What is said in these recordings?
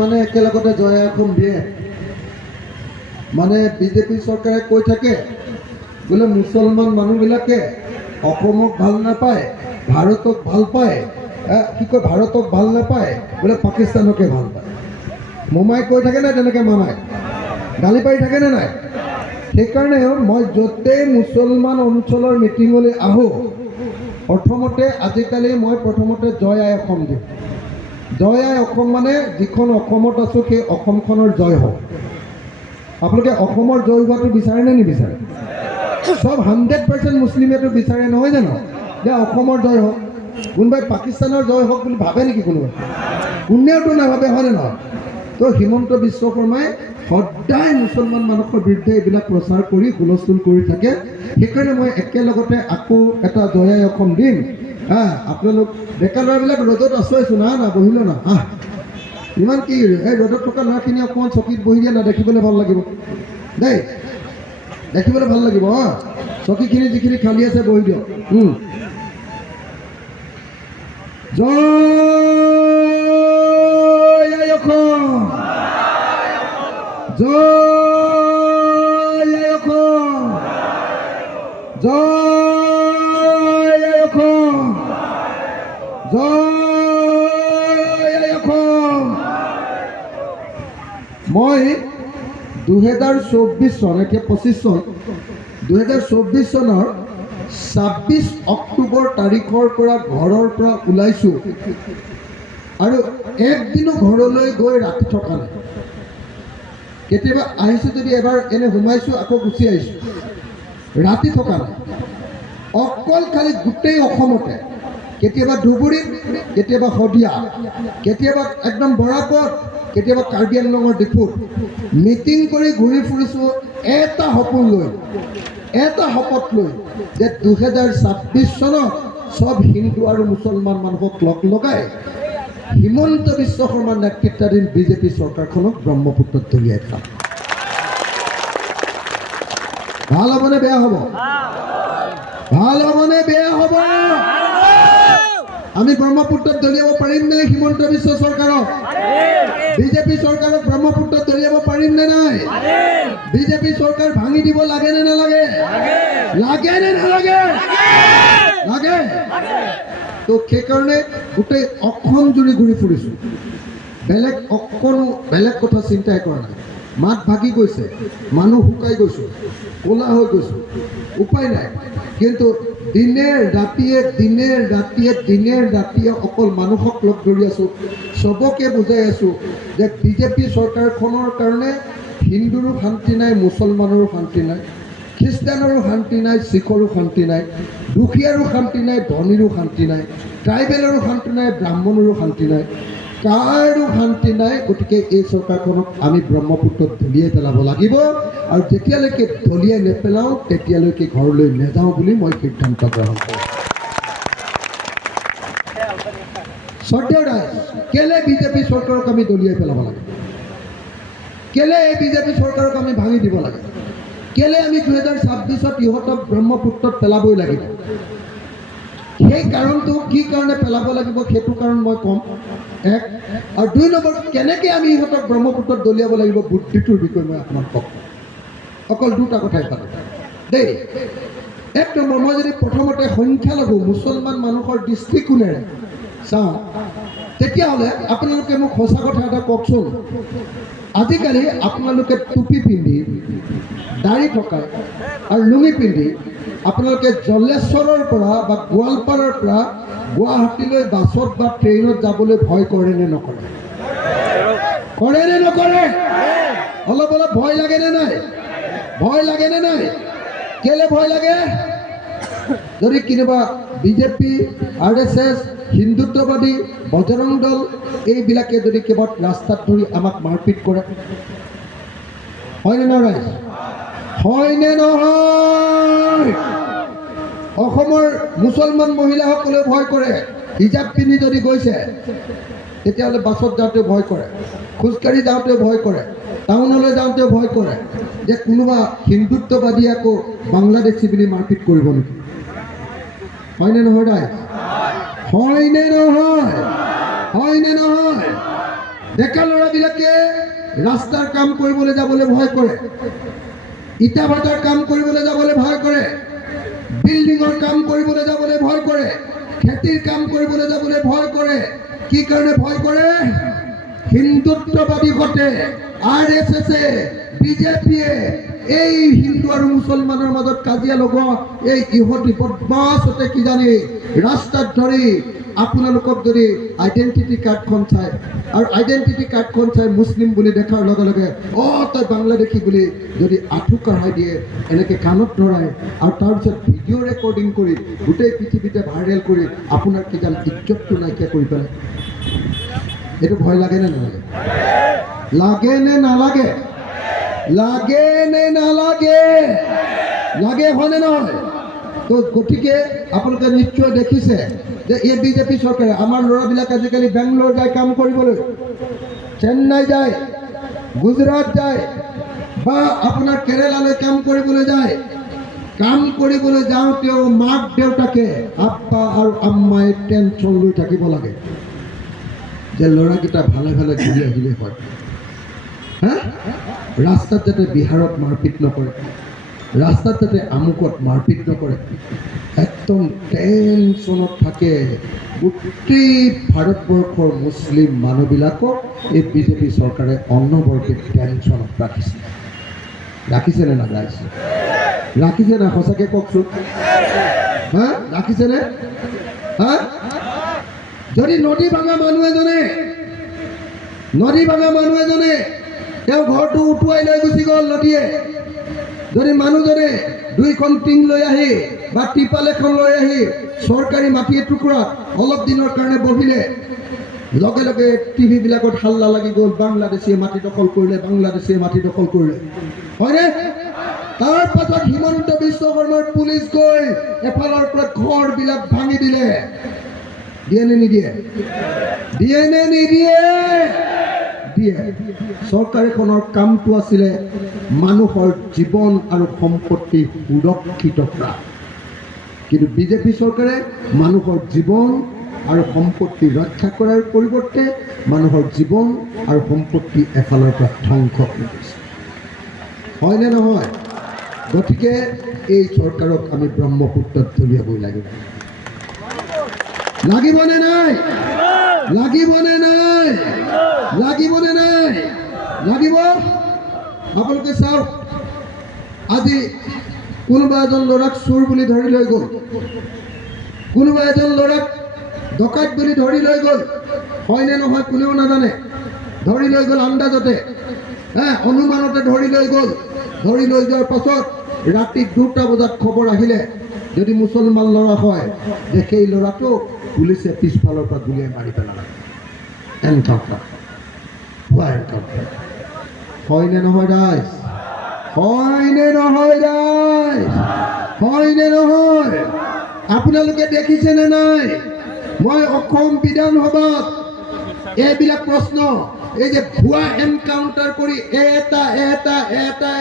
মানে একেলগতে জয় এখন দিয়ে মানে বিজেপি চৰকাৰে কৈ থাকে বোলে মুছলমান মানুহবিলাকে অসমক ভাল নাপায়, ভাৰতক ভাল পায়, কি কয় ভাৰতক ভাল নাপায় বোলে পাকিস্তানকে ভাল পায়। মোমাই কৈ থাকে নাই তেনেকৈ মামাই গালি পাৰি থাকেনে নাই? সেইকাৰণে মই য'তেই মুছলমান অঞ্চলৰ মিটিঙলৈ আহোঁ প্ৰথমতে আজিকালি মই প্ৰথমতে জয় আই অসম দিওঁ। জয় আই অসম মানে যিখন অসমত আছোঁ সেই অসমখনৰ জয় হওক। আপোনালোকে অসমৰ জয় হোৱাটো বিচাৰে নে নিবিচাৰে? চব 100% মুছলিমেতো বিচাৰে নহয় জানো যে অসমৰ জয় হওক। কোনোবাই পাকিস্তানৰ জয় হওক বুলি ভাবে নেকি? কোনোবাই কোনেওতো নাভাবে, হয়নে নহয়? তো হিমন্ত বিশ্ব শৰ্মাই সদায় মুছলমান মানুহৰ বিৰুদ্ধে এইবিলাক প্ৰচাৰ কৰি হুলস্থুল কৰি থাকে। সেইকাৰণে মই একেলগতে আকৌ এটা জয় আই অসম দিম। আপোনালোক ডেকা ল'ৰাবিলাক ৰ'দত আছোঁৱেচোন, না বহিলে না ইমান কি এই ৰ'দত থকা ল'ৰাখিনি অকণমান চকীত বহি দিয়া না, দেখিবলৈ ভাল লাগিব দেই, দেখিবলৈ ভাল লাগিব। চকীখিনি যিখিনি খালী আছে বহি দিয়ক। জয় আই অসম, জয় আই অসম, জয় আই অসম, জয় আই অসম। মই 2024 চন, এতিয়া 25 চন, 2024 চনৰ 26 অক্টোবৰ তাৰিখৰ পৰা ঘৰৰ পৰা ওলাইছোঁ আৰু একদিনো ঘৰলৈ গৈ ৰাতি থকা নাই। কেতিয়াবা আহিছোঁ যদি এবাৰ এনে সোমাইছোঁ আকৌ গুচি আহিছোঁ, ৰাতি থকা নাই। অকল খালি গোটেই অসমতে, কেতিয়াবা ধুবুৰীত, কেতিয়াবা শদিয়া, কেতিয়াবা একদম বৰাকত, কেতিয়াবা কাৰ্বি আংলঙৰ ডিপুত মিটিং কৰি ঘূৰি ফুৰিছোঁ এটা সপোন লৈ, এটা শপত লৈ যে 2026 চনত চব হিন্দু আৰু মুছলমান মানুহক লগ লগাই হিমন্ত বিশ্ব শৰ্মাৰ নেতৃত্বাধীন বিজেপি চৰকাৰখনক ব্ৰহ্মপুত্ৰত দলিয়াই খাম। ভাল হ'বনে বেয়া হ'ব? ভাল হ'বনে বেয়া হ'ব? আমি ব্ৰহ্মপুত্ৰত দলিয়াব পাৰিম নে হিমন্ত বিশ্ব চৰকাৰক? বিজেপি চৰকাৰক ব্ৰহ্মপুত্ৰত দলিয়াব পাৰিম নে নাই? বিজেপি চৰকাৰ ভাঙি দিব লাগে নে নালাগে? লাগে নে নালাগে? লাগে। তো সেইকাৰণে গোটেই অসম জুৰি ঘূৰি ফুৰিছোঁ, বেলেগ অকণো বেলেগ কথা চিন্তাই কৰা নাই। মাত ভাগি গৈছে, মানুহ শুকাই গৈছোঁ, ক'লা হৈ গৈছোঁ, উপায় নাই। কিন্তু দিনে ৰাতিয়ে দিনে ৰাতিয়ে দিনে ৰাতিয়ে অকল মানুহক লগ ধৰি আছোঁ, চবকে বুজাই আছোঁ যে বিজেপি চৰকাৰখনৰ কাৰণে হিন্দুৰো শান্তি নাই, মুছলমানৰো শান্তি নাই, খ্ৰীষ্টানৰো শান্তি নাই, শিখৰো শান্তি নাই, দুখীয়াৰো শান্তি নাই, ধনীৰো শান্তি নাই, ট্ৰাইবেলৰো শান্তি নাই, ব্ৰাহ্মণৰো শান্তি নাই, কাৰো শান্তি নাই। গতিকে এই চৰকাৰখনক আমি ব্ৰহ্মপুত্ৰত দলিয়াই পেলাব লাগিব আৰু যেতিয়ালৈকে দলিয়াই নেপেলাওঁ তেতিয়ালৈকে ঘৰলৈ নাযাওঁ বুলি মই সিদ্ধান্ত গ্ৰহণ কৰোঁ। শ্ৰদ্ধেয় ৰাইজ, কেলে বিজেপি চৰকাৰক আমি দলিয়াই পেলাব লাগে? কেলে এই বিজেপি চৰকাৰক আমি ভাঙি দিব লাগে? কেলে আমি 2026ত ইহঁতক ব্ৰহ্মপুত্ৰত পেলাবই লাগিব? সেই কাৰণটো কি কাৰণে পেলাব লাগিব সেইটো কাৰণ মই ক'ম। এক আৰু 2 নম্বৰ, কেনেকৈ আমি ইহঁতক ব্ৰহ্মপুত্ৰত দলিয়াব লাগিব বুদ্ধিটোৰ বিষয়ে মই আপোনাক ক'ম। অকল 2টা কথাই পাতোঁ দেই। 1 নম্বৰ, মই যদি প্ৰথমতে সংখ্যালঘু মুছলমান মানুহৰ দৃষ্টিকোণেৰে চাওঁ তেতিয়াহ'লে আপোনালোকে মোক সঁচা কথা এটা কওকচোন। আজিকালি আপোনালোকে টুপি পিন্ধি, দাড়ি থকা আৰু লুঙি পিন্ধি আপোনালোকে জলেশ্বৰৰ পৰা বা গোৱালপাৰাৰ পৰা গুৱাহাটীলৈ বাছত বা ট্ৰেইনত যাবলৈ ভয় কৰে নে নকৰে? কৰে নে নকৰে? অলপ অলপ ভয় লাগে নে নাই? ভয় লাগে নে নাই? কেলে ভয় লাগে? যদি কোনোবা বিজেপি, RSS, হিন্দুত্ববাদী, বজৰং দল এইবিলাকে যদি কেৱল ৰাস্তাত ধৰি আমাক মাৰপিট কৰে, হয়নে নহয়? হয়নে নহয়? অসমৰ মুছলমান মহিলাসকলেও ভয় কৰে। হিজাব পিন্ধি যদি গৈছে তেতিয়াহ'লে বাছত যাওঁতেও ভয় কৰে, খোজকাঢ়ি যাওঁতেও ভয় কৰে, টাউনলৈ যাওঁতেও ভয় কৰে যে কোনোবা হিন্দুত্ববাদী আকৌ বাংলাদেশী বুলি মাৰপিট কৰিব নেকি? হয়নে নহয়? হয়নে নহয়? হয়নে নহয়? ডেকা ল'ৰাবিলাকে ৰাস্তাৰ কাম কৰিবলৈ যাবলৈ ভয় কৰে, ইটা ভাটাৰ কাম কৰিবলৈ যাবলৈ ভয় কৰে, বিল্ডিঙৰ কাম কৰিবলৈ যাবলৈ ভয় কৰে, খেতিৰ কাম কৰিবলৈ যাবলৈ ভয় কৰে। কি কাৰণে ভয় কৰে? হিন্দুত্ববাদী গটে, RSS, বিজেপিয়ে এই হিন্দু আৰু মুছলমানৰ মাজত কাজিয়া লগোৱা এই ইহঁতি বদমাছতে কিজানি ৰাস্তাত ধৰি আপোনালোকক যদি আইডেণ্টিটি কাৰ্ডখন চাই আৰু আইডেণ্টিটি কাৰ্ডখন চাই মুছলিম বুলি দেখাৰ লগে লগে তই বাংলাদেশী বুলি যদি আঁঠু কঢ়াই দিয়ে, এনেকৈ কাণত ধৰাই আৰু তাৰপিছত ভিডিঅ' ৰেকৰ্ডিং কৰি গোটেই পৃথিৱীতে ভাইৰেল কৰি আপোনাৰ কিজানি ইজ্জতটো নাইকিয়া কৰি পেলাই। এইটো ভয় লাগে নে নালাগে? লাগে নে নালাগে? লাগে নে নালাগে? লাগে, হয়নে নহয়? তো গতিকে আপোনালোকে নিশ্চয় দেখিছে যে এই বিজেপি চৰকাৰে আমাৰ ল'ৰাবিলাক আজিকালি বেংগলোৰ যায় কাম কৰিবলৈ, চেন্নাই যায়, গুজৰাট যায়, বা আপোনাৰ কেৰেলালৈ কাম কৰিবলৈ যায়। কাম কৰিবলৈ যাওঁতেও মাক দেউতাকে, আব্বা আৰু আম্মাই টেনশ্যন লৈ থাকিব লাগে যে ল'ৰাকেইটা ভালে ভালে ঘূৰি আহিলে হয়। ৰাস্তাত যাতে বিহাৰত মাৰপিট নকৰে, ৰাস্তাত যাতে আমুকত মাৰপিট নকৰে, একদম টেনশ্যনত থাকে। গোটেই ভাৰতবৰ্ষৰ মুছলিম মানুহবিলাকক এই বিজেপি চৰকাৰে অনবৰতে টেনশ্যনত ৰাখিছে। ৰাখিছেনে নাৰাখিছে? ৰাখিছে না? সঁচাকৈ কওকচোন, ৰাখিছেনে? যদি নদী ভাঙা মানুহ এজনে তেওঁ ঘৰটো উটুৱাই লৈ গুচি গ'ল নদীয়ে, যদি মানুহজনে দুইখন টিং লৈ আহি বা টিপাল এখন লৈ আহি চৰকাৰী মাটি এটুকুৰাত অলপ দিনৰ কাৰণে বহিলে, লগে লগে টিভিবিলাকত হাল্লা লাগি গ'ল, বাংলাদেশীয়ে মাটি দখল কৰিলে, বাংলাদেশীয়ে মাটি দখল কৰিলে, হয়নে? তাৰ পাছত হিমন্ত বিশ্ব শৰ্মাৰ পুলিচ গৈ এফালৰ পৰা ঘৰবিলাক ভাঙি দিলে। দিয়ে নে নিদিয়ে? দিয়ে নে নিদিয়ে? দিয়ে। চৰকাৰ এখনৰ কামটো আছিলে মানুহৰ জীৱন আৰু সম্পত্তি সুৰক্ষিত কৰা, কিন্তু বিজেপি চৰকাৰে মানুহৰ জীৱন আৰু সম্পত্তি ৰক্ষা কৰাৰ পৰিৱৰ্তে মানুহৰ জীৱন আৰু সম্পত্তি এফালৰ পৰা ধ্বংস কৰি দিছে, হয়নে নহয়? গতিকে এই চৰকাৰক আমি ব্ৰহ্মপুত্ৰত দলিয়াবই লাগিব। লাগিবনে নাই? লাগিবনে নাই? লাগিবনে নাই? লাগিব। আপোনালোকে চাওক, আজি কোনোবা এজন ল'ৰাক চোৰ বুলি ধৰি লৈ গ'ল, কোনোবা এজন ল'ৰাক ডকাইত বুলি ধৰি লৈ গ'ল, হয়নে নহয় কোনেও নাজানে। ধৰি লৈ গ'ল আন্দাজতে, অনুমানতে ধৰি লৈ গ'ল। ধৰি লৈ যোৱাৰ পাছত ৰাতি 2টা বজাত খবৰ আহিলে, যদি মুছলমান ল'ৰা হয় যে সেই ল'ৰাটো পুলিচে পিছফালৰ পৰা গুলিয়াই মাৰি পেলালে। এনকাউণ্টাৰ, হয়নে নহয় ৰাইজ? হয়নে নহয় ৰাইজ? হয়নে নহয়? আপোনালোকে দেখিছেনে নাই? মই অসম বিধানসভাত এইবিলাক প্ৰশ্ন, এই যে ভুৱা এনকাউণ্টাৰ কৰি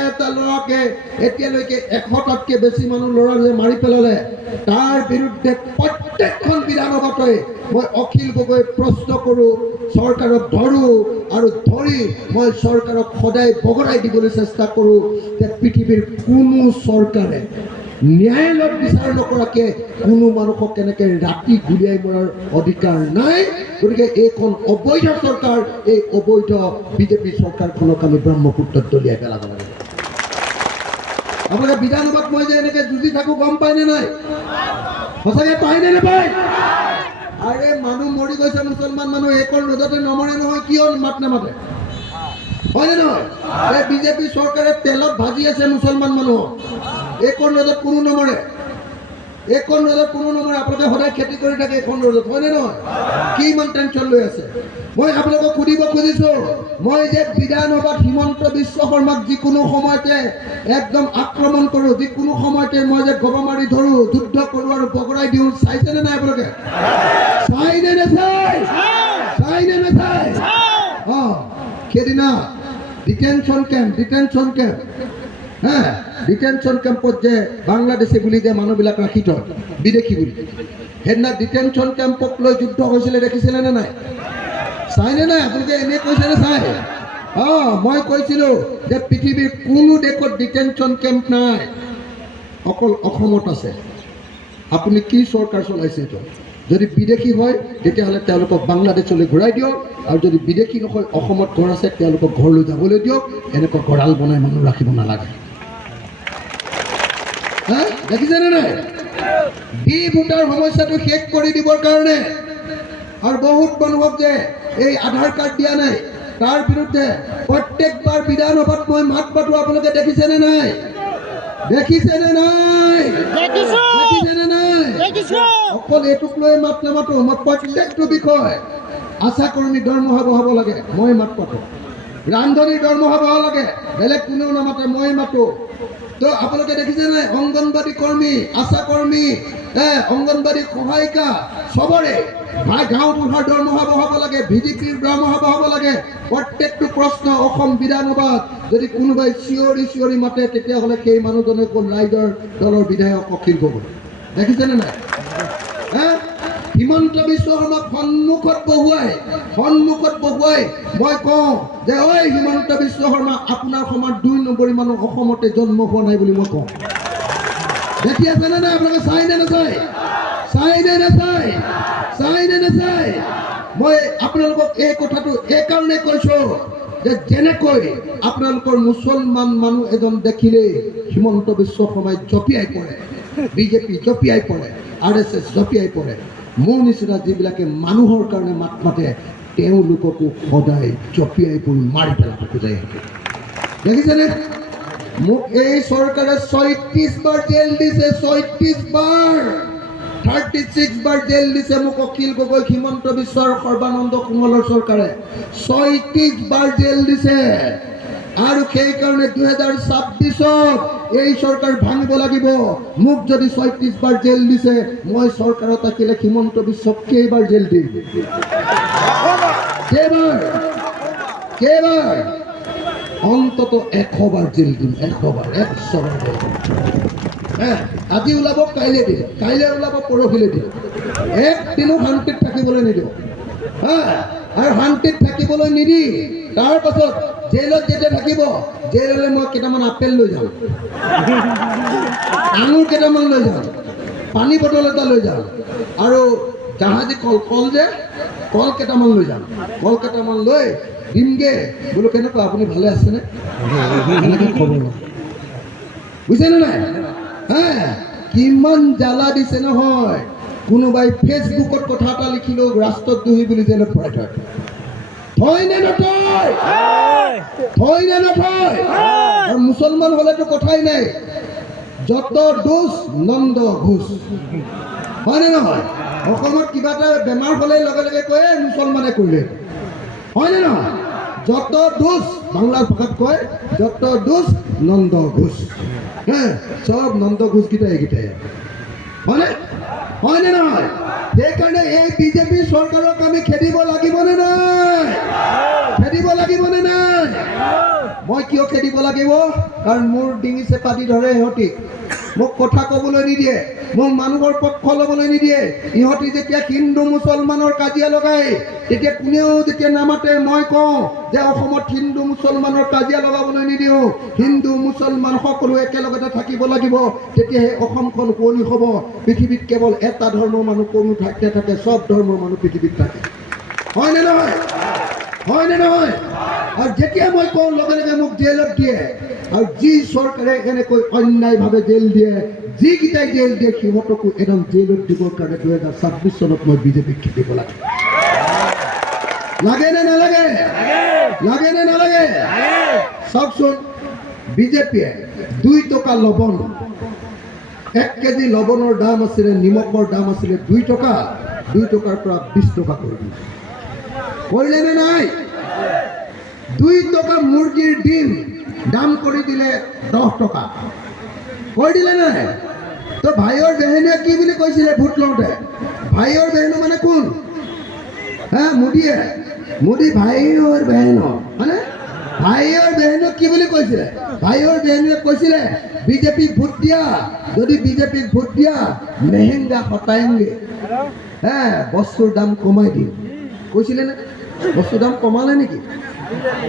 এটা ল'ৰাকে এতিয়ালৈকে 100টাতকৈ বেছি মানুহ ল'ৰা যে মাৰি পেলালে, তাৰ বিৰুদ্ধে প্ৰত্যেকখন বিধানসভাতে মই অখিল গগৈ প্ৰশ্ন কৰোঁ, চৰকাৰক ধৰোঁ, আৰু ধৰি মই চৰকাৰক সদায় বগৰাই দিবলৈ চেষ্টা কৰোঁ যে পৃথিৱীৰ কোনো চৰকাৰে ন্যায়ালয়ত বিচাৰ নকৰাকৈ কোনো মানুহক কেনেকৈ ৰাতি গুলিয়াই মৰাৰ অধিকাৰ নাই। গতিকে এইখন অবৈধ চৰকাৰ, এই অবৈধ বিজেপি চৰকাৰখনক আমি ব্ৰহ্মপুত্ৰত দলিয়াই পেলাব লাগিব। আপোনালোকে বিধানসভাত মই যে এনেকৈ যুঁজি থাকোঁ গম পায়নে নাই? সঁচাকৈ পায়নে নাপায়? আৰে মানুহ মৰি গৈছে, মুছলমান মানুহ এইকণ ৰ'দতে নমৰে নহয়, কিয় মাত নামাতে? হয়নে নহয়? এই বিজেপি চৰকাৰে তেলত ভাজি আছে মুছলমান মানুহক, এইকণ ৰ'দত কোনো নমৰে, এইকণ ৰ'দত কোনো নমৰে। আপোনালোকে সদায় খেতি কৰি থাকে এইখন ৰ'দত, হয়নে নহয়? কি ইমান টেনশ্যন লৈ আছে? মই আপোনালোকক সুধিব খুজিছোঁ, মই যে বিধানসভাত হিমন্ত বিশ্ব শৰ্মাক যিকোনো সময়তে একদম আক্ৰমণ কৰোঁ, যিকোনো সময়তে মই যে গব মাৰি ধৰোঁ, যুদ্ধ কৰোঁ আৰু বগৰাই দিওঁ, চাইছেনে নাই আপোনালোকে? চাইনে নাচাই? চাইনে নাচাই? সেইদিনা ডিটেনশ্যন কেম্পত যে বাংলাদেশী বুলি যে মানুহবিলাক ৰাখি থয়, বিদেশী বুলি, সেইদিনা ডিটেনশ্যন কেম্পক লৈ যুদ্ধ হৈছিলে, দেখিছিলে নে নাই? চাইনে নাই আপোনালোকে এনে কৈছেনে চাই মই কৈছিলোঁ যে পৃথিৱীৰ কোনো দেশত ডিটেনশ্যন কেম্প নাই, অকল অসমত আছে। আপুনি কি চৰকাৰ চলাইছে এইটো? যদি বিদেশী হয় তেতিয়াহ'লে তেওঁলোকক বাংলাদেশলৈ ঘূৰাই দিয়ক, আৰু যদি বিদেশী নহয় অসমত ঘৰ আছে তেওঁলোকক ঘৰলৈ যাবলৈ দিয়ক। এনেকুৱা গঁৰাল বনাই মানুহ ৰাখিব নালাগে। দেখিছেনে নাই? বি ভোটাৰ সমস্যাটো শেষ কৰি দিবৰ কাৰণে আৰু বহুত মানুহক যে এই আধাৰ কাৰ্ড দিয়া নাই তাৰ বিৰুদ্ধে প্ৰত্যেকবাৰ বিধানসভাত মই মাত মাতো। আপোনালোকে দেখিছেনে নাই? দেখিছেনে নাই? দেখিছেনে নাই? অকল এইটোক লৈ মাত নামাতো, মই প্ৰত্যেকটো বিষয় আশা কৰ্মী দৰমহা বঢ়াব লাগে, মই মাত মাতো। ৰান্ধনীৰ দৰমহা বঢ়াব লাগে, বেলেগ কোনেও নামাতে, মই মাতো। তো আপোনালোকে দেখিছে নাই? অংগনবাদী কৰ্মী, আশা কৰ্মী, অংগনবাদী সহায়িকা চবৰে গাঁও বুঢ়াৰ দৰমহা বঢ়াব লাগে, ভিডিপিৰ দৰমহা বঢ়াব লাগে। প্ৰত্যেকটো প্ৰশ্ন অসম বিধানসভাত যদি কোনোবাই চিঞৰি চিঞৰি মাতে তেতিয়াহ'লে সেই মানুহজনে হ'ল ৰাইজৰ দলৰ বিধায়ক অখিল গগৈ। দেখিছেনে নাই? হিমন্ত বিশ্ব শৰ্মাক সন্মুখত বহুৱাই মই কওঁ যে ঐ হিমন্ত বিশ্ব শৰ্মা, আপোনাৰ সমান 2 নম্বৰী মানুহ অসমতে জন্ম হোৱা নাই বুলি মই কওঁ। দেখি আছেনে নাই? আপোনালোকে চাইনে নাচায়? চাইনে নাচায়? মই আপোনালোকক এই কথাটো এইকাৰণে কৈছো যে যেনেকৈ আপোনালোকৰ মুছলমান মানুহ এজন দেখিলে হিমন্ত বিশ্ব শৰ্মাই জঁপিয়াই পৰে, বিজেপি জঁপিয়াই পৰে, RSS জঁপিয়াই পৰে, মোৰ নিচিনা যিবিলাকে মানুহৰ কাৰণে মাত মাতে তেওঁলোককো সদায় জঁপিয়াই পৰি মাৰি পেলাব খোজাই। দেখিছেনে? মোক এই চৰকাৰে 36 বাৰ জেল দিছে, 36 বাৰ, 36 বাৰ জেল দিছে মোক অখিল গগৈ, হিমন্ত বিশ্ব আৰু সৰ্বানন্দ সোণোৱালৰ চৰকাৰে 36 বাৰ জেল দিছে। আৰু সেইকাৰণে 2026ত এই চৰকাৰ ভাঙিব লাগিব। মোক যদি 36 বাৰ জেল দিছে, মই চৰকাৰত থাকিলে হিমন্ত বিশ্বক কেইবাৰ জেল দিম? কেইবাৰ? অন্তত 100 বাৰ জেল দিম, 100 বাৰ। আজি ওলাব, কাইলৈ দিম, কাইলৈ ওলাব, পৰহিলৈ দিম। একদিনো শান্তিত থাকিবলৈ নিদিওঁ। আৰু শান্তিত থাকিবলৈ নিদি তাৰ পাছত জেলত যেতিয়া থাকিব, জেললৈ মই কেইটামান আপেল লৈ যাম, আঙুৰ কেইটামান লৈ যাম, পানী বটল এটা লৈ যাম, আৰু জাহাজী কল কেইটামান লৈ যাম। কল কেইটামান লৈ দিমগে, বোলো কেনেকুৱা আপুনি ভালে আছেনে? এনেকৈ খবৰ লওঁ। বুজিছেনে নাই? কিমান জ্বালা দিছে নহয়। কোনোবাই ফেচবুকত কথা এটা লিখিলেও ৰাষ্ট্ৰদ্ৰোহী বুলি জেলত ভৰাই থয়। থয়নে নথয়? আৰু মুছলমান হলেতো কথাই নাই, যত দোষ নন্দ ঘোষ, হয়নে নহয়? অসমত কিবা এটা বেমাৰ হলে লগে লগে কয় মুছলমানে কৰিলে, হয়নে নহয়? যত দোষ, বাংলা ভাষাত কয় যত দোষ নন্দ ঘোষ। সব নন্দ ঘোষ কেইটা এইকেইটাই, হয়নে নহয়? সেইকাৰণে এই বিজেপি চৰকাৰক আমি খেদিব লাগিবনে নাই? মই কিয় খেদিব লাগিব? কাৰণ মোৰ ডিঙি চেপা দি ধৰে ইহঁতি, মোক কথা ক'বলৈ নিদিয়ে, মোক মানুহৰ পক্ষ ল'বলৈ নিদিয়ে। ইহঁতি যেতিয়া হিন্দু মুছলমানৰ কাজিয়া লগাই তেতিয়া কোনেও যেতিয়া নামাতে, মই কওঁ যে অসমত হিন্দু মুছলমানৰ কাজিয়া লগাবলৈ নিদিওঁ। হিন্দু মুছলমান সকলো একেলগতে থাকিব লাগিব, তেতিয়াহে অসমখন শুৱনি হ'ব। পৃথিৱীত কেৱল এটা ধৰ্মৰ মানুহ কোনো ঠাইতে থাকে, চব ধৰ্মৰ মানুহ পৃথিৱীত থাকে, হয়নে নহয়? আৰু যেতিয়া মই কওঁ লগে লগে মোক জেলত দিয়ে। আৰু যি চৰকাৰে এনেকৈ অন্যায়ভাৱে জেল দিয়ে, যিকেইটাই জেল দিয়ে সিহঁতকো একদম জেলত দিবৰ কাৰণে 2026 চনত মই বিজেপিক খেদিব লাগে। লাগেনে নালাগে? চাওকচোন, বিজেপিয়ে 2 টকা লৱণ, 1 কেজি লৱণৰ দাম আছিলে, নিমখৰ দাম আছিলে 2 টকা, 2 টকাৰ পৰা 20 টকা কৰিলে নে নাই? 2 টকা মুৰ্গীৰ ডিম দাম কৰি দিলে 10 টকা, কৰি দিলে নাই? তো ভাইৰ বেহেনীয়ে কি বুলি কৈছিলে ভোট লওঁতে? ভাইৰ বেহেনো মানে কোন? মোদী ভাইৰ বেহেনো, হয়নে? ভাইৰ বেহেনো কি বুলি কৈছিলে? ভাইৰ বেহেনুৱে কৈছিলে বিজেপিক ভোট দিয়া, যদি বিজেপিক ভোট দিয়া মেহেংগা হটাएंगे, বস্তুৰ দাম কমাই দিম, কৈছিলে নে? বস্তুৰ দাম কমালে নেকি?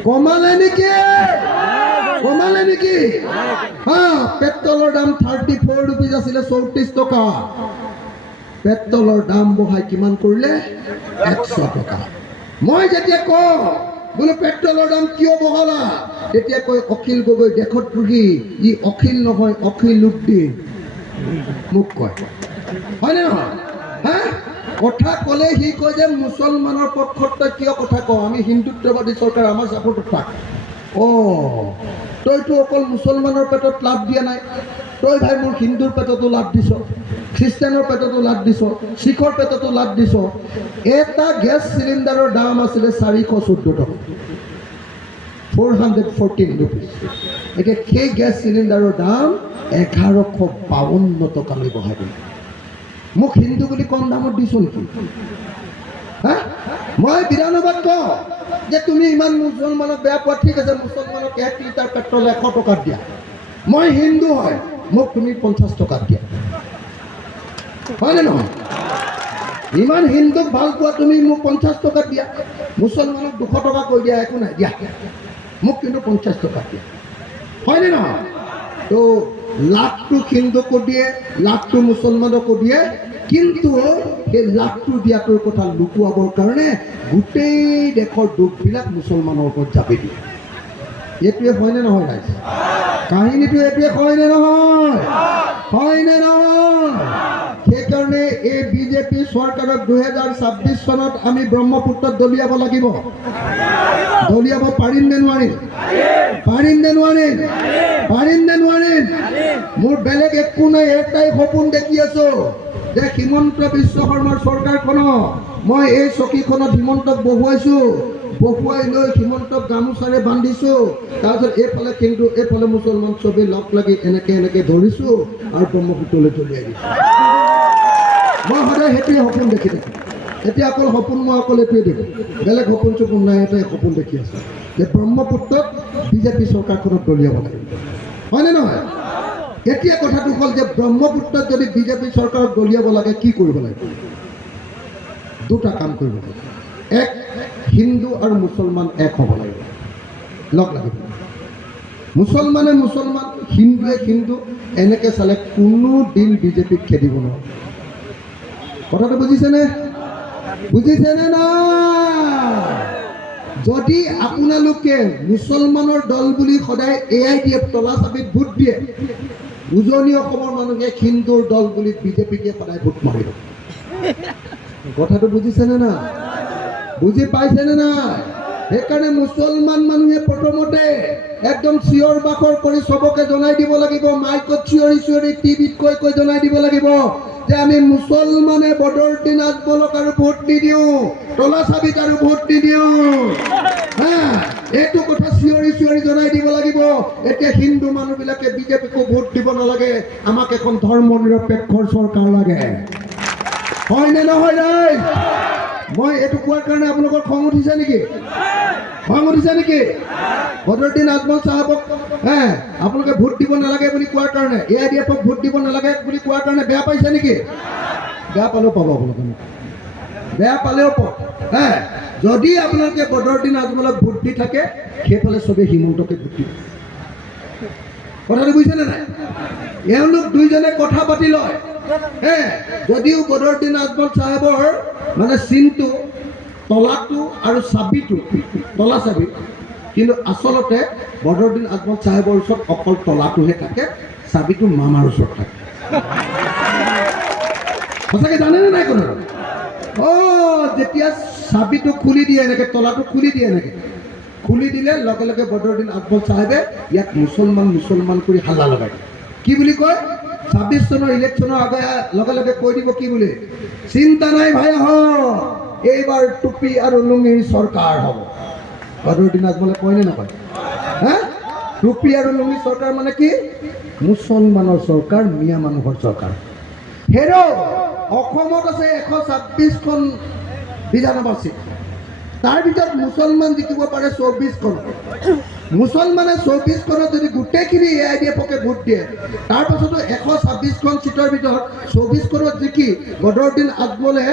কমালে নেকি? কমালে নেকি? হা, পেট্ৰলৰ দাম 34 ৰুপিজ আছিলে, 34 টকা। পেট্ৰলৰ দাম বঢ়াই কিমান কৰিলে? 100 টকা। মই যেতিয়া কওঁ বোলে পেট্ৰলৰ দাম কিয় বঢ়ালা, তেতিয়া কয় অখিল গগৈ দেশত দ্ৰোহী, ই অখিল নহয় অখিলউদ্দিন, মোক কয়। হয়নে নহয়? হা, কথা ক'লে সি কয় যে মুছলমানৰ পক্ষত তই কিয় কথা কওঁ, আমি হিন্দুত্ববাদী চৰকাৰ, আমাৰ চাপৰ্টত থাক। তইতো অকল মুছলমানৰ পেটত লাভ দিয়া নাই, তই ভাই মোৰ হিন্দুৰ পেটতো লাভ দিছ, খ্ৰীষ্টানৰ পেটতো লাভ দিছ, শিখৰ পেটতো লাভ দিছ। এটা গেছ চিলিণ্ডাৰৰ দাম আছিলে 414 টকা, 414 ৰুপিজ। এতিয়া সেই গেছ চিলিণ্ডাৰৰ দাম 1152 টকালৈ বঢ়াই দিলে। মোক হিন্দু বুলি কম দামত দিছো নেকি? হা, মই বিধানসভাত কওঁ যে তুমি ইমান মুছলমানক বেয়া পোৱা, ঠিক আছে, মুছলমানক 1 লিটাৰ পেট্ৰল 100 টকাত দিয়া। মই হিন্দু হয়, মোক তুমি 50 টকাত দিয়া। হয়নে নহয়? ইমান হিন্দুক ভাল পোৱা তুমি, মোক 50 টকাত দিয়া। মুছলমানক 200 টকা কৈ দিয়া, একো নাই দিয়া, মোক কিন্তু 50 টকাত দিয়া। হয়নে নহয়? তো লাখটো হিন্দুকো দিয়ে, লাখটো মুছলমানকো দিয়ে, কিন্তু সেই লাখটো দিয়াটোৰ কথা লুকুৱাবৰ কাৰণে গোটেই দেশৰ দুখবিলাক মুছলমানৰ ওপৰত জাপি দিয়ে। এইটোৱে হয়নে নহয় ৰাইজ? কাহিনীটো এইটোৱে হয়নে নহয়? হয়নে নহয়? সেইকাৰণে এই বিজেপি চৰকাৰক 2026 চনত আমি ব্ৰহ্মপুত্ৰত দলিয়াব লাগিব। দলিয়াব পাৰিম নে নোৱাৰিম? পাৰিম নে নোৱাৰিম? পাৰিম নে নোৱাৰিম? মোৰ বেলেগ একো নাই, এটাই সপোন দেখি আছো যে হিমন্ত বিশ্ব শৰ্মাৰ চৰকাৰখনক মই এই চকীখনত হিমন্তক বহুৱাই লৈ হিমন্তক গামোচাৰে বান্ধিছো, তাৰপিছত এইফালে হিন্দু এইফালে মুছলমান চবেই লগ লাগি এনেকে ধৰিছো আৰু ব্ৰহ্মপুত্ৰলৈ দলিয়াই দিছো। মই সদায় সেইটোৱে সপোন দেখি থাকো। এতিয়া অকল সপোন মই অকল এইটোৱে দেখো, বেলেগ সপোন নাই, এটাই সপোন দেখি আছো যে ব্ৰহ্মপুত্ৰত বিজেপি চৰকাৰখনক দলিয়াব লাগিব। হয়নে নহয়? এতিয়া কথাটো হ'ল যে ব্ৰহ্মপুত্ৰত যদি বিজেপি চৰকাৰক দলিয়াব লাগে কি কৰিব লাগে? দুটা কাম কৰিব লাগে। এক, হিন্দু আৰু মুছলমান এক হ'ব লাগিব, লগ লাগিব। মুছলমানে মুছলমান, হিন্দুৱে হিন্দু, এনেকৈ চালে কোনো দিন বিজেপিক খেদিব নোৱাৰে। কথাটো বুজিছেনে? বুজিছেনে না? যদি আপোনালোকে মুছলমানৰ দল বুলি সদায় AIDF তলা চাবিত ভোট দিয়ে, উজনি অসমৰ মানুহে হিন্দুৰ দল বুলি বিজেপিকে সদায় ভোট মাৰিব। কথাটো বুজিছেনে না? বুজি পাইছেনে নাই? সেইকাৰণে মুছলমান মানুহে প্ৰথমতে একদম চিঞৰ বাখৰ কৰি চবকে জনাই দিব লাগিব, মাইকত চিঞৰি টিভিত কৈ জনাই দিব লাগিব যে আমি মুছলমানে বদৰুদ্দিন আজমলক আৰু ভোট নিদিওঁ, তলা চাবিত আৰু ভোট নিদিওঁ। এইটো কথা চিঞৰি জনাই দিব লাগিব। এতিয়া হিন্দু মানুহবিলাকে বিজেপিকো ভোট দিব নালাগে, আমাক এখন ধৰ্ম নিৰপেক্ষৰ চৰকাৰ লাগে। হয়নে নহয় ৰাইজ? মই এইটো কোৱাৰ কাৰণে আপোনালোকৰ খং উঠিছে নেকি? খং উঠিছে নেকি? বদৰুদ্দিন আজমল চাহাবক আপোনালোকে ভোট দিব নালাগে বুলি কোৱাৰ কাৰণে, AIDFক ভোট দিব নালাগে বুলি কোৱাৰ কাৰণে বেয়া পাইছে নেকি? বেয়া পালেও পাব আপোনালোকে, বেয়া পালেও পাব। যদি আপোনালোকে বদৰুদ্দিন আজমলক ভোট দি থাকে, সেইফালে চবেই হিমন্তকে ভোট দিব। কথাটো বুজিছেনে নাই? এওঁলোক দুইজনে কথা পাতি লয়। যদিও বদৰুদ্দিন আজমল চাহাবৰ মানে চিনটো তলাটো আৰু চাবিটো তলা চাবি, কিন্তু আচলতে বদৰুদ্দিন আজমল চাহাবৰ ওচৰত অকল তলাটোহে থাকে, চাবিটো মামাৰ ওচৰত থাকে। সঁচাকে জানেনে নাই কথাটো? যেতিয়া চাবিটো খুলি দিয়ে এনেকে, তলাটো খুলি দিয়ে এনেকে, খুলি দিলে লগে লগে বদৰুদ্দিন আজমল চাহাবে ইয়াক মুছলমান কৰি হাল্লা লগাই দিয়ে। কি বুলি কয়? 26 চনৰ ইলেকশ্যনৰ লগে লগে কৈ দিব কি বুলি? চিন্তা নাই ভাই, এইবাৰ টুপি আৰু লুঙিৰ চৰকাৰ হ'ব। বদৰুদ্দিন আজমলে কয়নে নকয়? টুপি আৰু লুঙি চৰকাৰ মানে কি? মুছলমানৰ চৰকাৰ, মিয়া মানুহৰ চৰকাৰ। অসমত আছে 126খন বিধানসভা চিট, তাৰ ভিতৰত মুছলমান জিকিব পাৰে 24খন। মুছলমানে 24খনত যদি গোটেইখিনি AIDFকে ভোট দিয়ে, তাৰপাছতো 126খন চিটৰ ভিতৰত 24খনত জিকি বদৰুদ্দিন আজমলে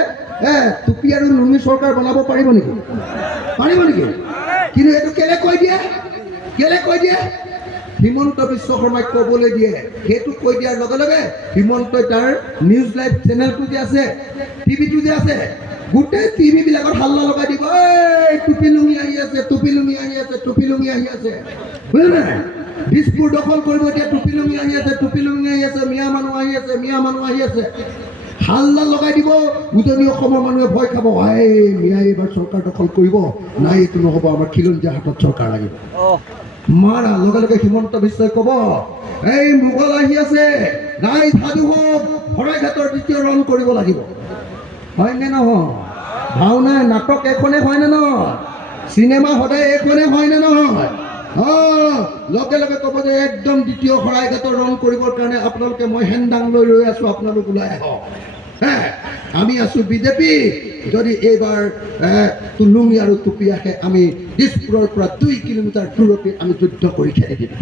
টুপি আৰু লুঙি চৰকাৰ বনাব পাৰিব নেকি? পাৰিব নেকি? কিন্তু এইটো কেলে কৈ দিয়ে? হিমন্ত বিশ্ব শৰ্মাই ক'বলৈ দিয়ে, সেইটো কৈ দিয়াৰ লগে লগে হিমন্তই তাৰ নিউজ লাইভ চেনেলটো যে আছে, টিভিটো যে আছে, গোটেই টিভিবিলাকত হাল্লা লগাই দিব, এই টুপি লুঙি আহি আছে, টুপি লুঙি আহি আছে, টুপি লুঙি আহি আছে, বুজিলে নাই? দিছপুৰ দখল কৰিব এতিয়া, টুপি লুঙি আহি আছে, টুপি লুঙি আহি আছে, মিয়া মানুহ আহি আছে, মিয়া মানুহ আহি আছে, হাল্লা লগাই দিব। উজনি অসমৰ মানুহে ভয় খাব, এই মিয়াই এইবাৰ চৰকাৰ দখল কৰিব, নাই এইটো নহ'ব, আমাৰ খিলঞ্জীয়া হাতত চৰকাৰ লাগিব। মাৰা লগে লগে হিমন্ত বিশ্বই ক'ব, এই মোগল আহি আছে, ৰাইজ সাজু হওক, শৰাইঘাটৰ দ্বিতীয় ৰণ কৰিব লাগিব। হয়নে নহয়? ভাওনা নাটক এখনে হয়নে নহয়? চিনেমা সদায় এখনে হয়নে নহয়? লগে লগে ক'ব যে একদম দ্বিতীয় শৰাইঘাটৰ ৰণ কৰিবৰ কাৰণে আপোনালোকে, মই হেংদাং লৈ ৰৈ আছোঁ, আপোনালোক ওলাই আহক। আমি আছোঁ বিজেপি, যদি এইবাৰ লুঙি আৰু টুপি আহে, আমি দিছপুৰৰ পৰা 2 কিলোমিটাৰ দূৰতে আমি যুদ্ধ কৰি খেলি দিম।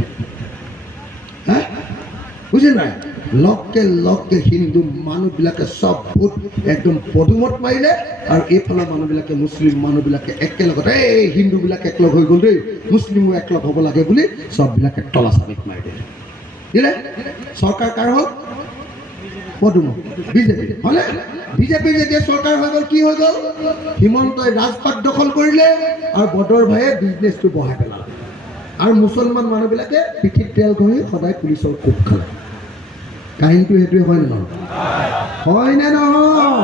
বুজি নাই? লগে হিন্দু মানুহবিলাকে চব ভোট একদম পদুমত মাৰিলে, আৰু এইফালৰ মানুহবিলাকে, মুছলিম মানুহবিলাকে একেলগত, এই হিন্দুবিলাক একলগ হৈ গ'ল দেই, মুছলিমো একলগ হ'ব লাগে বুলি চববিলাকে তলা চাবিত মাৰি দিলে। চৰকাৰ কাৰ হ'ল? পদুমত, বিজেপি। হলে বিজেপিৰ যেতিয়া চৰকাৰ হৈ গ'ল, কি হৈ গ'ল? হিমন্তই ৰাজপাট দখল কৰিলে আৰু বদৰ ভাইয়ে বিজনেছটো বঢ়াই পেলালে, আৰু মুছলমান মানুহবিলাকে পিঠিত তেল ঘঁহি সদায় পুলিচৰ কোব খালে। কাহিনীটো সেইটোৱে হয়নে নহয়? হয়নে নহয়?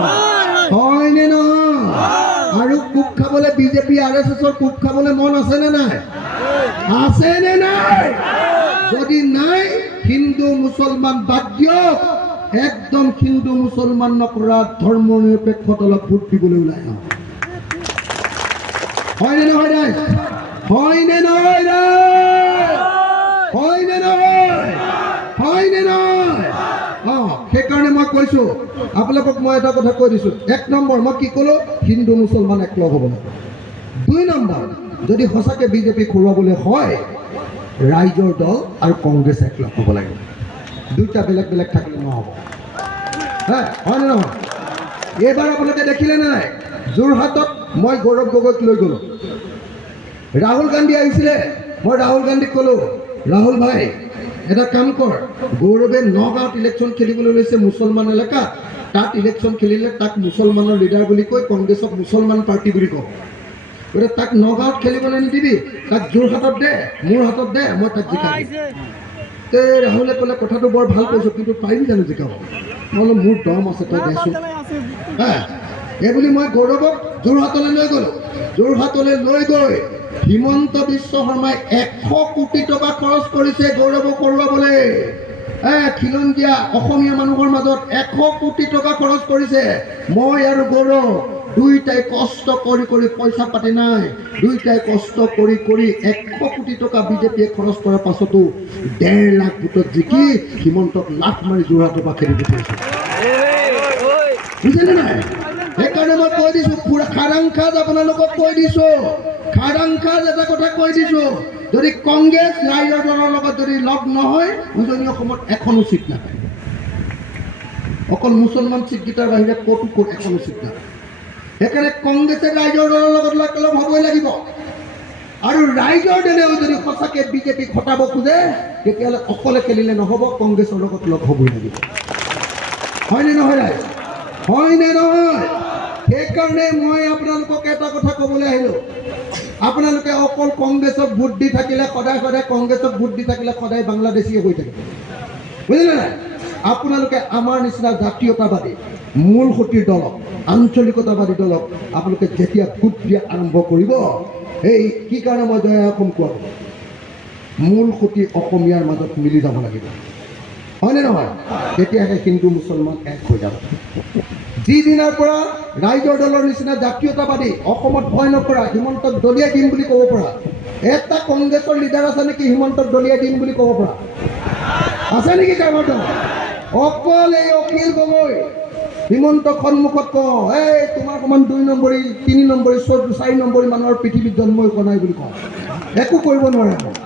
আৰু কোব খাবলৈ বিজেপি RSSৰ কোব খাবলৈ মন আছেনে নাই? আছেনে নাই? যদি নাই, হিন্দু মুছলমান বাদ দিয়ক, একদম হিন্দু মুছলমান নকৰা ধৰ্ম নিৰপেক্ষ দলক ভোট দিবলৈ ওলাই আহক। হয়নে নহয় ৰাইজ? হয়নে নহয় ৰাইজ? হয়নে নহয়? সেইকাৰণে মই কৈছো আপোনালোকক, মই এটা কথা কৈ দিছো। 1 নম্বৰ মই কি ক'লো? হিন্দু মুছলমান একলগ হ'ব লাগে। 2 নম্বৰ, যদি সঁচাকৈ বিজেপি খুৱাবলৈ হয়, ৰাইজৰ দল আৰু কংগ্ৰেছ একলগ হ'ব লাগে। দুইটা বেলেগ বেলেগ থাকিলে নহ'ব। হয়নে নহয়? এইবাৰ আপোনালোকে দেখিলে নে নাই? যোৰহাটত মই গৌৰৱ গগৈক লৈ গ'লোঁ, ৰাহুল গান্ধী আহিছিলে। মই ৰাহুল গান্ধীক ক'লোঁ, ৰাহুল ভাই এটা কাম কৰ, গৌৰৱে নগাঁৱত ইলেকশ্যন খেলিবলৈ লৈছে মুছলমান এলেকাত, তাত ইলেকশ্যন খেলিলে তাক মুছলমানৰ লিডাৰ বুলি কৈ কংগ্ৰেছক মুছলমান পাৰ্টি বুলি কওঁ, গতিকে তাক নগাঁৱত খেলিবলৈ নিদিবি, তাক যোৰহাটত দে, মোৰ হাতত দে, মই তাক জিকাই দিম। ৰাহুলে ক'লে, কথাটো বৰ ভাল কৈছোঁ, কিন্তু পাৰিবি জানো জিকাব? মই বোলো মোৰ দম আছে, তই দেচোন। এইবুলি মই গৌৰৱক যোৰহাটলৈ লৈ গ'লোঁ। যোৰহাটলৈ লৈ গৈ হিমন্ত বিশ্ব শৰ্মাই 100 কোটি টকা খৰচ কৰিছে গৌৰৱক হৰুৱাবলৈ। খিলঞ্জীয়া অসমীয়া মানুহৰ মাজত 100 কোটি টকা খৰচ কৰিছে। মই আৰু গৌৰৱ দুইটাই কষ্ট কৰি পইচা পাতি নাই, দুইটাই কষ্ট কৰি 100 কোটি টকা বিজেপিয়ে খৰচ কৰাৰ পাছতো 1.5 লাখ ভোটত জিকি হিমন্তক লাখ মাৰি যোৰহাটৰ পৰা খেলি পঠিয়াইছে। বুজিলে নাই? সেইকাৰণে মই কৈ দিছোঁ, পুৰা খাৰাংখাজ আপোনালোকক কৈ দিছোঁ, খাৰাংখাজ এটা কথা কৈ দিছোঁ, যদি কংগ্ৰেছ ৰাইজৰ দলৰ লগত যদি লগ নহয়, উজনি অসমত এখনো চিট নাপায়। অকল মুছলমান চিটকেইটাৰ বাহিৰে ক'তো এখনো চিট নাপায়। সেইকাৰণে কংগ্ৰেছে ৰাইজৰ দলৰ লগত লগ হ'বই লাগিব। আৰু ৰাইজৰ দলেও যদি সঁচাকৈ বিজেপিক হটাব খোজে, তেতিয়াহ'লে অকলে খেলিলে নহ'ব, কংগ্ৰেছৰ লগত লগ হ'বই লাগিব। হয়নে নহয় ৰাইজ? হয়নে নহয়? সেইকাৰণে মই আপোনালোকক এটা কথা ক'বলৈ আহিলোঁ, আপোনালোকে অকল কংগ্ৰেছক ভোট দি থাকিলে, সদায় কংগ্ৰেছক ভোট দি থাকিলে সদায় বাংলাদেশী হৈ থাকিব। বুজিলে নাই? আপোনালোকে আমাৰ নিচিনা জাতীয়তাবাদী মূল সুঁতিৰ দলক, আঞ্চলিকতাবাদী দলক আপোনালোকে যেতিয়া ভোট দিয়া আৰম্ভ কৰিব, এই কি কাৰণে মই জয় অসম কোৱা, মূল সুঁতি অসমীয়াৰ মাজত মিলি যাব লাগিব। হয়নে নহয়? তেতিয়াহে হিন্দু মুছলমান এক হৈ যাব। যিদিনাৰ পৰা ৰাইজৰ দলৰ নিচিনা জাতীয়তাবাদী অসমত ভয় নকৰা, হিমন্তক দলিয়াই দিম বুলি ক'ব পৰা এটা কংগ্ৰেছৰ লিডাৰ আছে নেকি? হিমন্তক দলিয়াই দিম বুলি ক'ব পৰা আছে নেকি কাৰোবাৰ দল? অকল এই অখিল গগৈ হিমন্তক সন্মুখত কওঁ, এই তোমাৰ সমান 2 নম্বৰী 3 নম্বৰী 4 নম্বৰী মানুহৰ পৃথিৱীত জন্মই হোৱা নাই বুলি কওঁ। একো কৰিব নোৱাৰে মোক।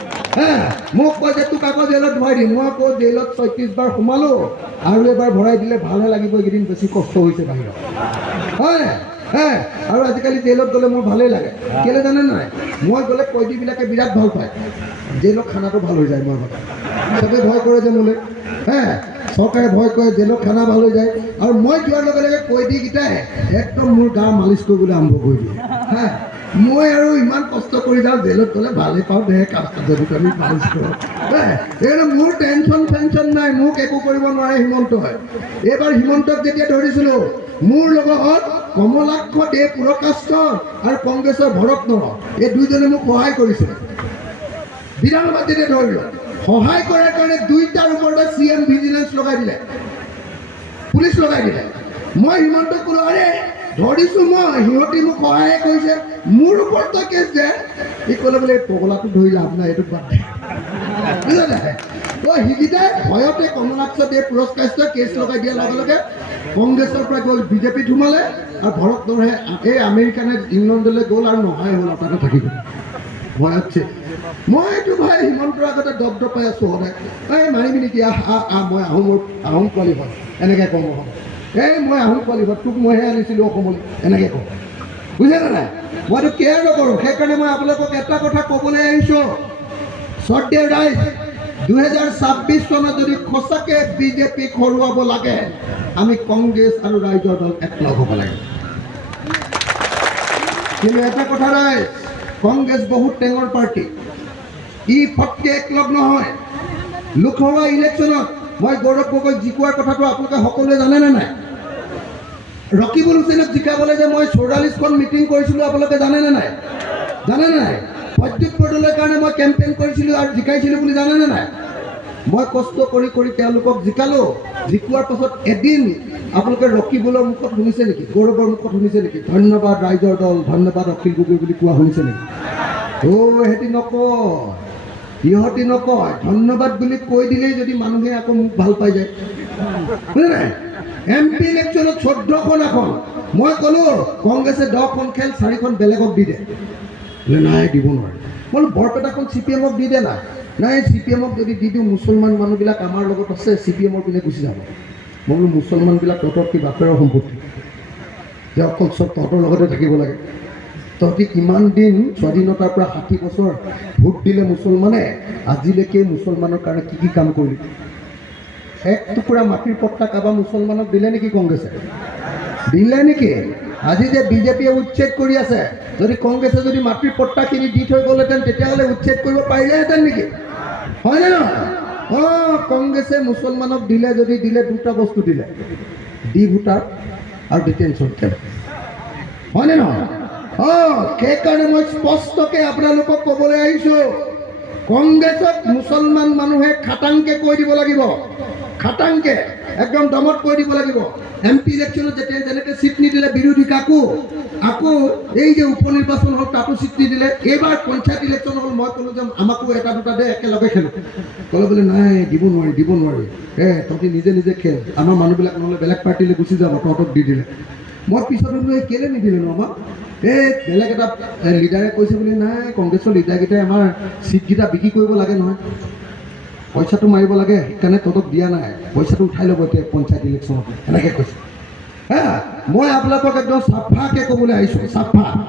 মোক কয় যে তোক আকৌ জেলত ভৰাই দিম। মই আকৌ জেলত 36 বাৰ সোমালোঁ, আৰু এবাৰ ভৰাই দিলে ভালহে লাগিব, এইকেইদিন বেছি কষ্ট হৈছে বাহিৰত। হয় আৰু আজিকালি জেলত গ'লে মোৰ ভালেই লাগে। কেলৈ জানে নাই? মই গ'লে কয়দীবিলাকে বিৰাট ভাল পায়, জেলত খানাটো ভাল হৈ যায়। মই গ'লে চবেই ভয় কৰে যে মোলৈ, চৰকাৰে ভয় কৰে, জেলত খানা ভাল হৈ যায়। আৰু মই যোৱাৰ লগে লগে কয়দীকেইটাই একদম মোৰ গা মালিচ কৰিবলৈ আৰম্ভ কৰি দিয়ে। মই আৰু ইমান কষ্ট কৰি যাওঁ, জেলত গ'লে ভালেই পাওঁ দে, যদি আমি মালিচ কৰোঁ। এইটো মোৰ টেনশ্যন নাই, মোক একো কৰিব নোৱাৰে হিমন্তই। এইবাৰ হিমন্তক যেতিয়া ধৰিছিলোঁ, মোৰ লগত কমলাক্ষ দে পুৰকাষ্ট আৰু কংগ্ৰেছৰ ভৰত নৰ, এই দুইজনে মোক সহায় কৰিছিলে। বিধানসভাত যেতিয়া ধৰিলোঁ, সহায় কৰাৰ কাৰণে দুইটাৰ ওপৰতে CM ভিজিলেন্স লগাই দিলে, পুলিচ লগাই দিলে। মই হিমন্তক ক'লোঁ, আৰে ধৰিছোঁ মই, সিহঁতি মোক সহায়ে কৰিছে, মোৰ ওপৰত কেছ যে। সি ক'লে বোলে পগলাটো ধৰি লাভ নাই, এইটো বাদ দে। বুজিলে? সিকেইটাই ভয়তে কমলাক্ষ দে পুৰকাষ্ট কেছ লগাই দিয়াৰ লগে লগে কংগ্ৰেছৰ পৰা গ'ল বিজেপিত সোমালে, আৰু ভৰত নৰহে এই আমেৰিকানে ইংলেণ্ডলৈ গ'ল, আৰু নহাই হ'ল, তাতে থাকি গ'ল ভয়তছে। মইতো ভাই হিমন্তৰ আগতে দপদপাই আছোঁ সদায়, মাৰিবি নেকি, মই আহোম পোৱালি হয়, এনেকৈ কওঁ মই। মই আহোম পোৱালি হয়, তোক মইহে আনিছিলোঁ অসমলৈ, এনেকৈ কওঁ। বুজিছেনে নাই? মইতো কেয়াৰ নকৰোঁ। সেইকাৰণে মই আপোনালোকক এটা কথা ক'বলৈ আহিছোঁ, শ্ৰদ্ধেয় ৰাইজ, 2026 চনত যদি সঁচাকৈ বিজেপিক হৰুৱাব লাগে, আমি কংগ্ৰেছ আৰু ৰাইজৰ দল একলগ হ'ব লাগে। কিন্তু এটা কথা ৰাইজ, কংগ্ৰেছ বহুত টেঙৰ পাৰ্টি, ই ফটকে একলগ নহয়। লোকসভা ইলেকশ্যনত মই গৌৰৱ গগৈ জিকোৱাৰ কথাটো আপোনালোকে সকলোৱে জানেনে নাই? ৰকিবুল হুছেইনক জিকাবলৈ যে মই 44খন মিটিং কৰিছিলোঁ, আপোনালোকে জানেনে নাই? জানেনে নাই? প্ৰদ্যুৎ বৰদলৈৰ কাৰণে মই কেম্পেইন কৰিছিলোঁ আৰু জিকাইছিলোঁ বুলি জানেনে নাই? মই কষ্ট কৰি কৰি তেওঁলোকক জিকালোঁ। জিকোৱাৰ পাছত এদিন আপোনালোকে ৰকিবুলৰ মুখত শুনিছে নেকি, গৌৰৱৰ মুখত শুনিছে নেকি, ধন্যবাদ ৰাইজৰ দল, ধন্যবাদ অখিল গগৈ বুলি কোৱা শুনিছে নেকি? সিহঁতি নকয়। ধন্যবাদ বুলি কৈ দিলেই যদি মানুহে আকৌ মোক ভাল পাই যায়, বুজিলে নাই? MP ইলেকশ্যনত 14খন আসন, মই ক'লোঁ কংগ্ৰেছে 10খন খেল, 4খন বেলেগক দি দে। বোলে নাই, দিব নোৱাৰে। মই বোলো বৰপেটাখন CPM-ক দি দে না। নাই, CPM-ক যদি দি দিওঁ, মুছলমান মানুহবিলাক আমাৰ লগত আছে, CPM-ৰ পিনে গুচি যাব। মই বোলো মুছলমানবিলাক তহঁতৰ কি বাপেৰৰ সম্পত্তি যে অকল চব তহঁতৰ লগতে থাকিব লাগে? তহঁতি কিমান দিন স্বাধীনতাৰ পৰা 60 বছৰ ভোট দিলে মুছলমানে, আজিলৈকে মুছলমানৰ কাৰণে কি কাম কৰিলি? এক টুকুৰা মাটিৰ পট্টা কাৰোবাৰ মুছলমানক দিলে নেকি কংগ্ৰেছে? দিলে নেকি? আজি যে বিজেপিয়ে উচ্ছেদ কৰি আছে, যদি কংগ্ৰেছে যদি মাটিৰ পট্টাখিনি দি থৈ গ'লহেঁতেন, তেতিয়াহ'লে উচ্ছেদ কৰিব পাৰিলেহেঁতেন নেকি? হয়নে নহয়? কংগ্ৰেছে মুছলমানক দিলে, যদি দিলে, দুটা বস্তু দিলে, ডি ভোটাৰ আৰু ডিটেনশ্যন কেম্প। হয়নে নহয়? সেইকাৰণে মই স্পষ্টকৈ আপোনালোকক ক'বলৈ আহিছোঁ, কংগ্ৰেছক মুছলমান মানুহে খাটাংকে কৈ দিব লাগিব, খাটাংকে একদম দমত কৈ দিব লাগিব। MP ইলেকশ্যনত যেতিয়া যেনেকৈ চিট নিদিলে বিৰোধী কাকো, আকৌ এই যে উপ নিৰ্বাচন হ'ল তাতো চিট নিদিলে, এইবাৰ পঞ্চায়ত ইলেকশ্যন হ'ল, মই ক'লোঁ যে আমাকো এটা দুটা দে, একেলগে খেলোঁ। ক'লে বোলে নাই, দিব নোৱাৰি। তহঁতি নিজে নিজে খেল, আমাৰ মানুহবিলাক নহ'লে বেলেগ পাৰ্টিলৈ গুচি যাব, তহঁতক দি দিলে। মই পিছত কেলৈ নিদিলে ন আমাক? বেলেগ এটা লিডাৰে কৈছে বুলি। নাই, কংগ্ৰেছৰ লিডাৰকেইটাই আমাৰ চিটকেইটা বিক্ৰী কৰিব লাগে নহয়, পইচাটো মাৰিব লাগে, সেইকাৰণে তহঁতক দিয়া নাই, পইচাটো উঠাই ল'ব এতিয়া পঞ্চায়ত ইলেকশ্যনত, এনেকৈ কৈছে। মই আপোনালোকক একদম চাফাকৈ ক'বলৈ আহিছোঁ, চাফা।